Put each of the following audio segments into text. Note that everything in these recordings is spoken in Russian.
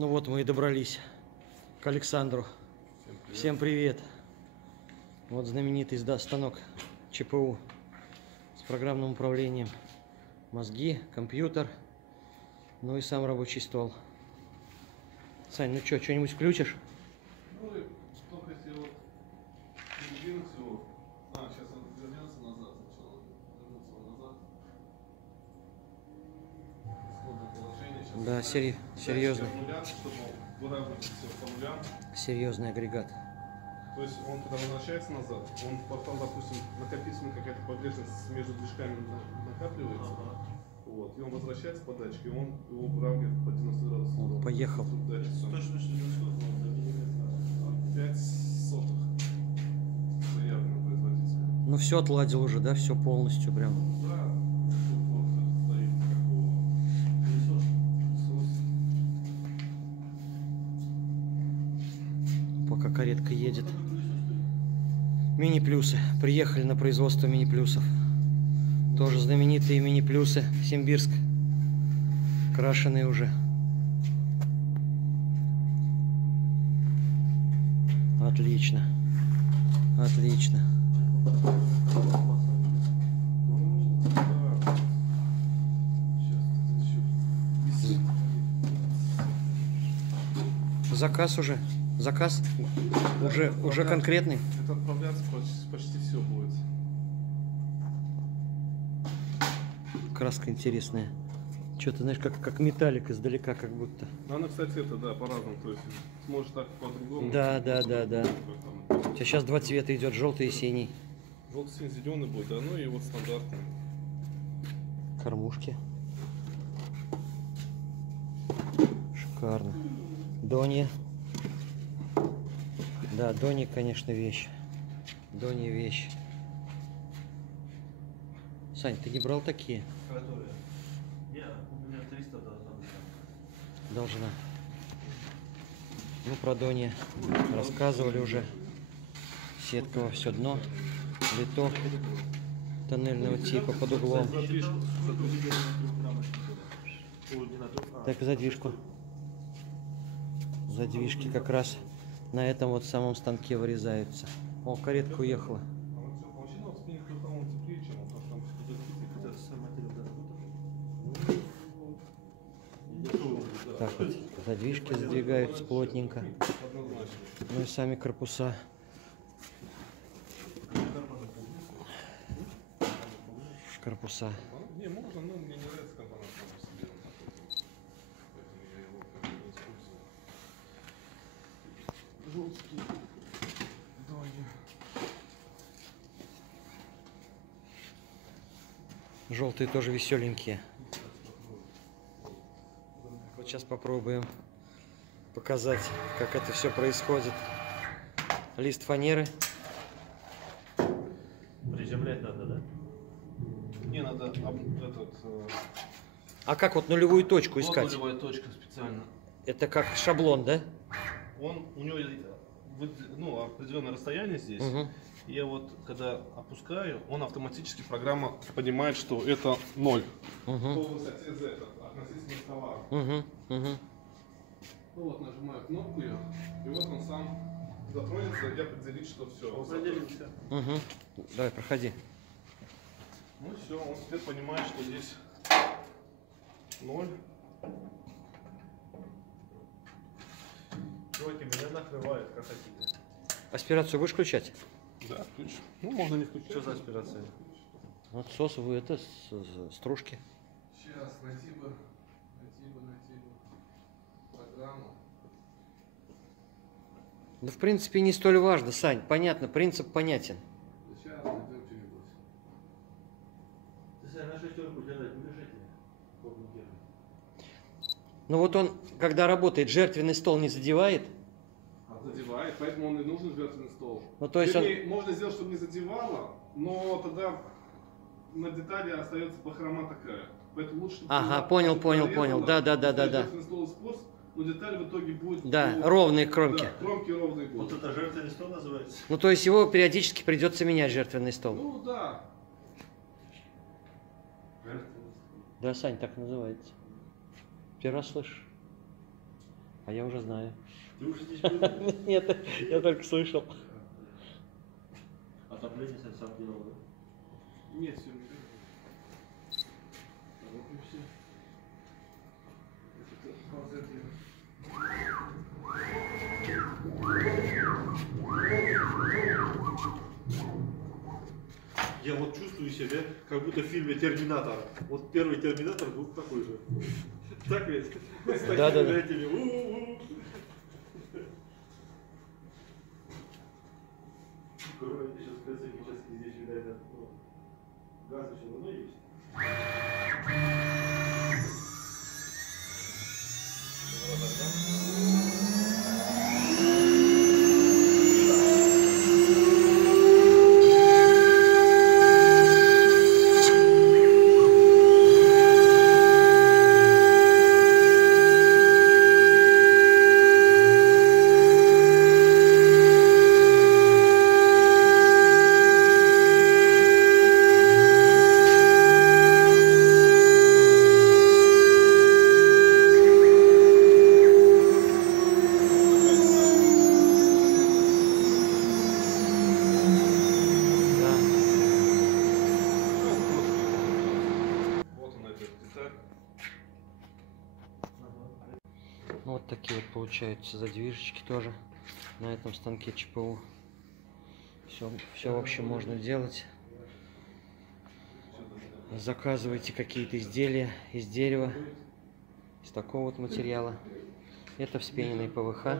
Ну вот мы и добрались к Александру. Всем привет. Вот знаменитый станок ЧПУ с программным управлением. Мозги, компьютер, ну и сам рабочий стол. Сань, ну что, что-нибудь включишь? Ну, только если вот середину всего. Сейчас он вернется назад сначала. Вернется он назад. Исходное положение. Сейчас Да, серьезно. Нуля, чтобы выравнивать все по нулям. Серьезный агрегат. То есть он, когда возвращается назад, он потом, допустим, накопительная какая-то погрешность между движками накапливается. Вот, и он возвращается по датчику, и он его выравнивает по 90 градусов. Вот, поехал. 5 сотых. Заявленного производителя. Ну все отладил уже, да? Все полностью прям. Да, тут вот стоит такого пылесос. Пока каретка едет. Мини-плюсы. Приехали на производство мини-плюсов. Тоже знаменитые мини-плюсы. Симбирск. Крашеные уже. Отлично. Отлично. Заказ уже. Заказ уже конкретный. Это отправляться почти все будет. Краска интересная. Что-то, знаешь, как металлик издалека, как будто. Но она, кстати, это, да, по-разному. То есть, сможешь так по-другому. Да. У тебя сейчас два цвета идет, желтый и синий. Желтый, синий, зеленый будет, да, ну и вот стандартный. Кормушки. Шикарно. Донья. Да, Донья, конечно, вещь. Донья вещь. Сань, ты не брал такие? Которые? Нет, у меня 300 должна быть. Должна. Ну, про Донья рассказывали уже. Сетка во все дно. Литок тоннельного типа под углом. Так, задвижку. Задвижки как раз на этом вот самом станке вырезаются. О, каретка уехала. Машина вот спиннинг по-моему теплее, чем он, потому что там Так вот, задвижки задвигаются плотненько. Ну и сами корпуса. Корпуса. Не, можно, но мне не нравится компонент сам по себе. Он такой. Поэтому я его как бы использую. Жесткий. Донья. Желтые тоже веселенькие. Вот сейчас попробуем показать, как это все происходит. Лист фанеры. Приземлять надо, да? Не, надо этот... А как вот нулевую точку Вот искать? нулевая точка специально. Это как шаблон, да? У него ну, определенное расстояние здесь. Угу. И я вот, когда опускаю, он автоматически, программа понимает, что это 0. По высоте Z, относительно стола. Угу. Ну вот, нажимаю кнопку я, и вот он сам затронется и определит, что все. Определился. Угу. Давай, проходи. Ну все, он теперь понимает, что здесь 0. Чуваки, меня накрывает, как хотите. Аспирацию будешь включать? Да, ключ. Ну, можно не включать. Что за аспирация? Вот сос вы это стружки. Сейчас, найти бы программу. Да в принципе не столь важно, Сань. Понятно, принцип понятен. Сейчас найдем что-нибудь. Ты себя на шестерку держать будешь эти? Ну вот он, когда работает, жертвенный стол не задевает. Задевает, поэтому он и нужен жертвенный стол. Ну, то есть вернее, можно сделать, чтобы не задевало, но тогда на детали остается бахрома такая. Поэтому лучше, чтобы Ага, понял. Да. Жертвенный стол испортится, но деталь в итоге будет... Да, ровные кромки. Да, кромки ровные будут. Вот это жертвенный стол называется? Ну то есть его периодически придется менять, жертвенный стол. Ну да. Да, Сань, так называется. Первый раз слышишь. А я уже знаю. Ты уже здесь был? Нет, я только слышал. Отопление сам делал, да? Нет, все не делаю. Вот и все. Я вот чувствую себя, как будто в фильме «Терминатор». Вот первый «Терминатор» был такой же. Так ведь? С такими Да-да-да. этими. У-у-у. Кроме сейчас специфически здесь, видать, ну, газ еще давно есть. Да. Вот она, эта деталь. Ну, вот такие вот получаются задвижечки тоже на этом станке ЧПУ. Все вообще можно делать. Заказывайте какие-то изделия из дерева, из такого вот материала. Это вспененный ПВХ,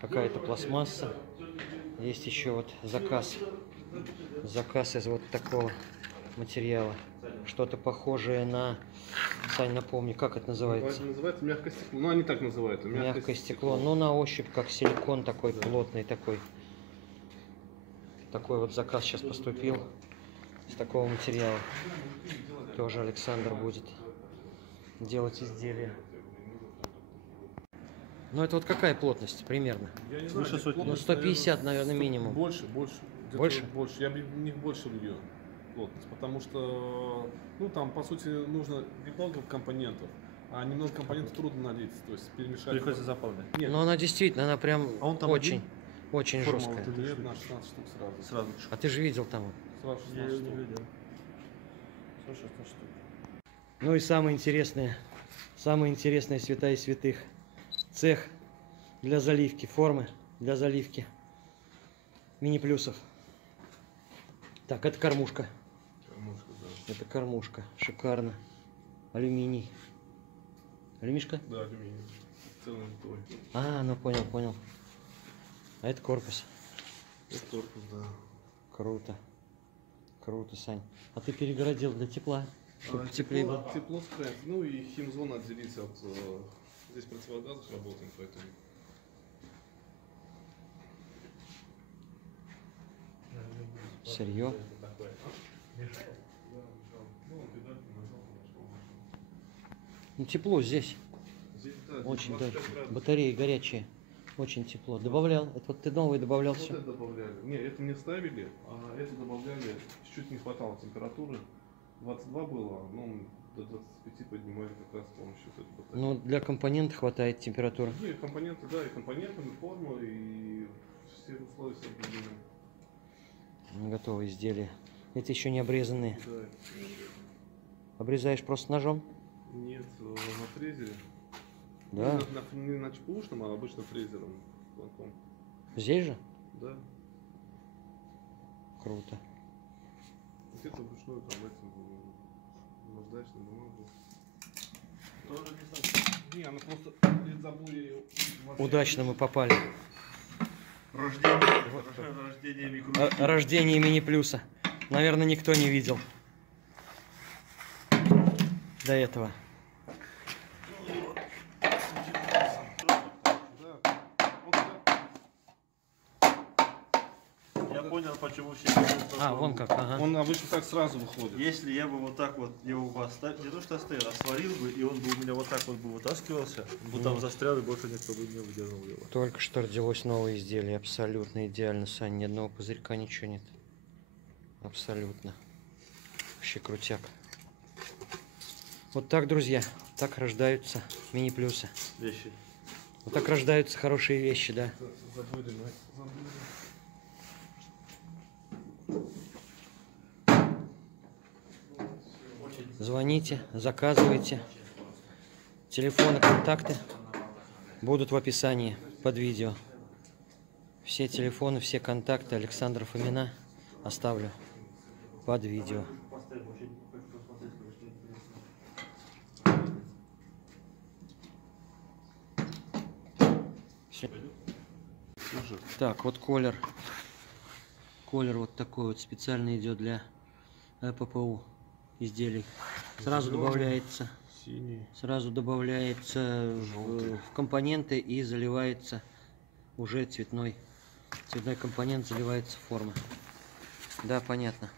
какая-то пластмасса. Есть еще вот заказ из вот такого материала. Что-то похожее на... Сань, напомни, как это называется? Называется мягкое стекло. Ну, они так называют. Мягкое стекло. Ну, на ощупь как силикон такой, плотный такой. Такой вот заказ сейчас поступил из такого материала. Тоже Александр будет делать изделия. Ну, это вот какая плотность примерно? Я не знаю, Выше сотни. Ну, 150, наверное, минимум. Больше. Где-то Больше? Больше. Я бы в них больше лью плотность, потому что, ну, там, по сути, нужно немного компонентов, а немного компонентов трудно налить, то есть перемешать. Приходится заполнять. Нет, Но она действительно, она прям А он там очень, один? очень Форма жесткая. вот эта. нет, на 16 штук сразу. Сразу. А ты же видел там вот. Сразу Я 16 ее не штук. видел. 116 штук. Ну и самое интересное святая святых. Цех для заливки, формы для заливки мини-плюсов. Так, это кормушка. Кормушка, да. Это кормушка. Шикарно. Алюминий. Алюмишка? Да, алюминий. Целый твой. А, ну понял. А это корпус. Это корпус, да. Круто. Круто, Сань. А ты перегородил для тепла, чтобы теплее было. Тепло сохраняется. Ну и химзона отделится от... Здесь противогазах работаем, поэтому... Сырье. Ну тепло здесь. Здесь, да, Очень, да. 25 градусов. Батареи горячие. Очень тепло. Добавлял. Это вот ты новый добавлял Вот все. это добавляли. Не, это не ставили, а это добавляли. Чуть не хватало температуры. 22 было, ну до 25 поднимали как раз с помощью этой батареи. Ну для компонента хватает температуры. Ну и компоненты, да, и компоненты, и форму, и все условия соблюдены. Готовые изделия. Это еще не обрезанные. Да. Обрезаешь просто ножом? Нет, на фрезере. Да. Не на ЧПУшном, а обычно фрезером. Станком. Здесь же? Да. Круто. Где-то вручную там этим наждачной бумагой. Тоже не знаю. Не, она просто перед забоем. Удачно мы попали. Рождение микро. Рождение мини-плюса. Наверное, никто не видел до этого. Я понял, почему все говорят, А, вон как, ага. Он обычно так сразу выходит. Если я бы вот так вот его бы оставил, не то что оставил, а сварил бы, и он бы у меня вот так вот бы вытаскивался, он бы там застрял, и больше никто бы не выдержал его. Только что родилось новое изделие. Абсолютно идеально, Сань. Ни одного пузырька, ничего нет. Абсолютно. Вообще крутяк. Вот так, друзья. Так рождаются мини-плюсы. Вещи. Вот так рождаются хорошие вещи, да. Забыли, забыли. Звоните, заказывайте. Телефоны, контакты будут в описании под видео. Все телефоны, все контакты Александра Фомина оставлю под видео. Всё. Так, вот колер. Колер вот такой вот специально идет для ППУ изделий. Сразу добавляется. Синий. Сразу добавляется в компоненты и заливается уже цветной компонент, заливается в форму. Да, понятно.